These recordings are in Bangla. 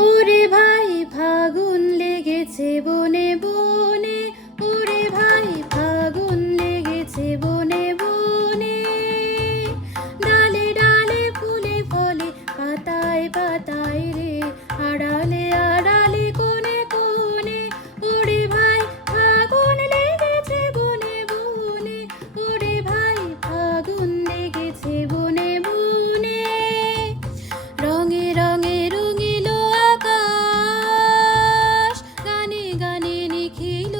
ওরে ভাই ফাগুন লেগেছে বনে বনে, ওরে ভাই ফাগুন লেগেছে বনে বনে। ডালে ডালে ফুলে ফলে পাতায় পাতায় রে, আড়ালে আড়ালে কোণে কোণে। ওরে ভাই ফাগুন লেগেছে বনে বনে, ওরে ভাই ফাগুন লেগেছে বনে বনে। রঙে রঙে রঙিল আকাশ, গানে গানে নিখিল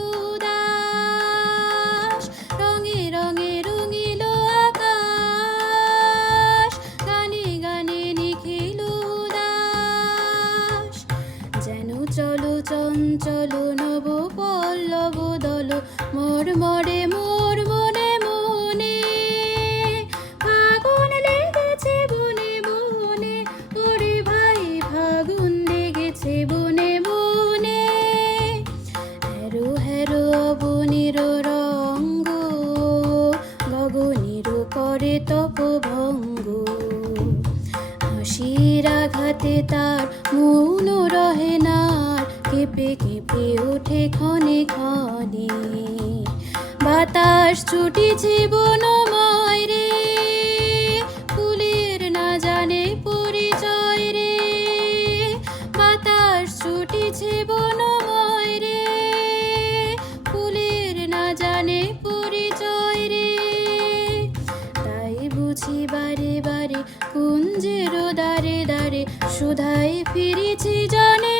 দাস। রঙে রঙে রঙিল আকাশ, গানে গানে নিখিল দাস। যেন চলো চঞ্চল নব পল্লব দল, মরমরে মোর মনে মনে। ফাগুন লেগেছে বনে বনে, ওরে ভাই ফাগুন লেগেছে বনে বনে। হেরো হেরো অবনীর রঙ্গ, গগনীর করে তপভঙ্গ। হাসির আঘাতে তার মৌন রহে না, কেঁপে কেঁপে ওঠে ক্ষণে ক্ষণে। বাতাস ছুটিছে বনময় রে, ফুলের না জানে পরিচয় রে। বাতাস ছুটিছে বনময় রে, ফুলের না জানে পরিচয় রে। তাই বুঝি বারে বারে কুঞ্জের দ্বারে দ্বারে, সুধাই ফিরেছি জানে